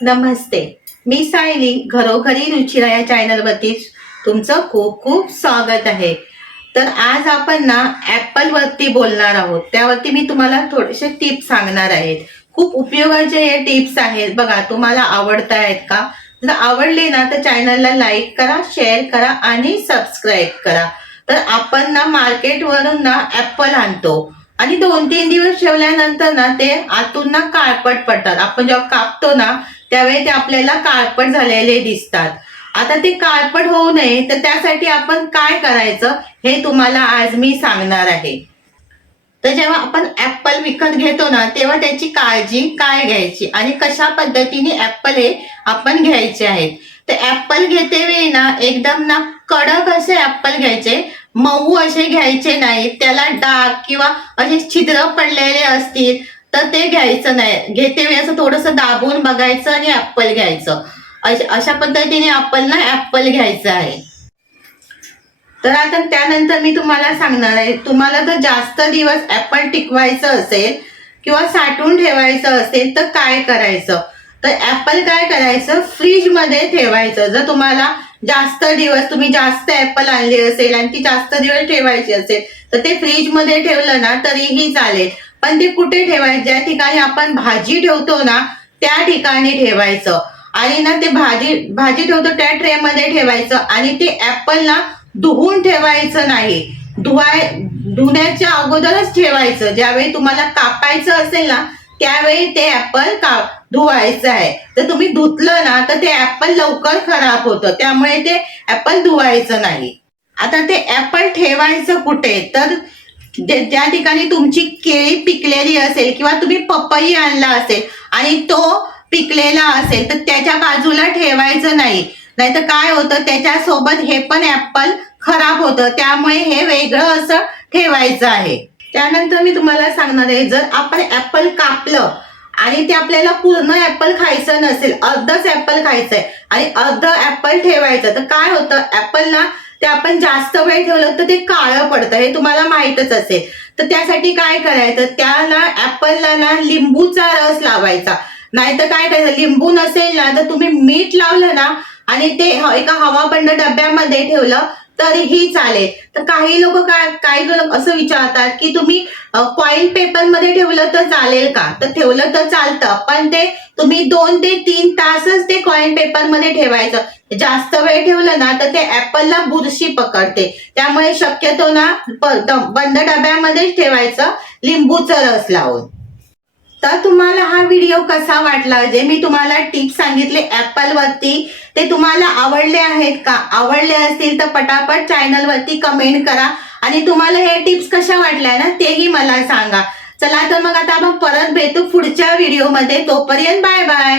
नमस्ते. मी सायली घरोघरी रुचिरा या चॅनलवरती तुमचं खूप खूप स्वागत आहे. तर आज आपण ना ऍपल वरती बोलणार आहोत. त्यावरती मी तुम्हाला थोडेसे टिप्स सांगणार आहे. खूप उपयोगाचे हे टिप्स आहेत. बघा, तुम्हाला आवडतायत का? जर आवडले ना तर चॅनलला लाईक करा, शेअर करा आणि सबस्क्राईब करा. तर आपण ना मार्केटवरून ना ऍपल आणतो आणि 2-3 दिवस ठेवल्यानंतर ना ते आतून ना काळपट पडतात. आपण जेव्हा कापतो ना त्यावेळी ते आपल्याला काळपट झालेले दिसतात. आता ते काळपट होऊ नये तर त्यासाठी आपण काय करायचं हे तुम्हाला आज मी सांगणार आहे. तर जेव्हा आपण ऍपल विकत घेतो ना तेव्हा त्याची काळजी काय घ्यायची आणि कशा पद्धतीने ऍपल हे आपण घ्यायचे आहेत. तर ऍपल घेते वेळी ना एकदम ना कडक असे ऍपल घ्यायचे, मऊ असे घ्यायचे नाहीत. त्याला डाग किंवा असे छिद्र पडलेले असतील तर ते घ्यायचं नाही. घेते वेळी असं थोडंसं दाबून बघायचं आणि ऍपल घ्यायचं. अशा पद्धतीने आपण ना ऍपल घ्यायचं आहे. तर आता त्यानंतर मी तुम्हाला सांगणार आहे, तुम्हाला जर जास्त दिवस ऍपल टिकवायचं असेल किंवा साठवून ठेवायचं असेल तर काय करायचं. तर ऍपल काय करायचं, फ्रीज मध्ये ठेवायचं. जर तुम्हाला जास्त दिवस तुम्ही जास्त ऍपल आणले असेल आणि ती जास्त दिवस ठेवायची असेल तर ते फ्रीज मध्ये ठेवलं ना तरीही चालेल. पण ते कुठे ठेवायचं, ज्या ठिकाणी आपण भाजी ठेवतो ना त्या ठिकाणी ठेवायचं. आणि ना ते भाजी ठेवतो त्या ट्रे मध्ये ठेवायचं आणि ते ऍपल ना धुवून ठेवायचं नाही. धुण्याच्या अगोदरच ठेवायचं. ज्यावेळी तुम्हाला कापायचं असेल ना त्यावेळी ते ऍपल धुवायचं आहे. तर तुम्ही धुतलं ना तर ते ऍपल लवकर खराब होतं, त्यामुळे ते ऍपल धुवायचं नाही. आता ते ऍपल ठेवायचं कुठे, तर ज्या ठिकाणी तुमची केळी पिकलेली असेल किंवा तुम्ही पपई आणला असेल आणि तो पिकलेला असेल तर त्याच्या बाजूला ठेवायचं नाही. नाहीतर काय होतं, त्याच्यासोबत हे पण ऍपल खराब होतं. त्यामुळे हे वेगळं असं ठेवायचं आहे. त्यानंतर मी तुम्हाला सांगणार आहे, जर आपण ऍपल कापलं आणि ते आपल्याला पूर्ण ऍपल खायचं नसेल, अर्धच ऍपल खायचंय आणि अर्ध ऍपल ठेवायचं, तर काय होतं, ऍपल ना ते आपण जास्त वेळ ठेवलं तर ते काळं पडतं, हे तुम्हाला माहितच असेल. तर त्यासाठी काय करायचं, त्याला ऍपलला ना लिंबूचा रस लावायचा. नाहीतर काय करायचं, लिंबू नसेल ना तर तुम्ही मीठ लावलं ना आणि ते एका हवाबंद डब्यामध्ये ठेवलं तरीही चालेल. तर काही लोक असं विचारतात की तुम्ही फॉईल पेपर मध्ये ठेवलं तर चालेल का. तर ठेवलं तर चालतं, पण ते तुम्ही 2 ते 3 तासच ते फॉईल पेपर मध्ये ठेवायचं. जास्त वेळ ठेवलं ना तर ते ऍपलला बुरशी पकडते. त्यामुळे शक्यतो ना बंद डब्यामध्येच ठेवायचं, लिंबूचा रस लावून. तर तुम्हाला हा व्हिडिओ कसा वाटला, जे मी तुम्हाला टिप्स सांगितले ऍपल वरती, ते तुम्हाला आवडले आहेत का? आवडले असतील तर पटापट चॅनल वरती कमेंट करा आणि तुम्हाला हे टिप्स कशा वाटल्या ना तेही मला सांगा. चला तर मग आता आपण परत भेटू पुढच्या व्हिडिओ मध्ये. तोपर्यंत बाय बाय.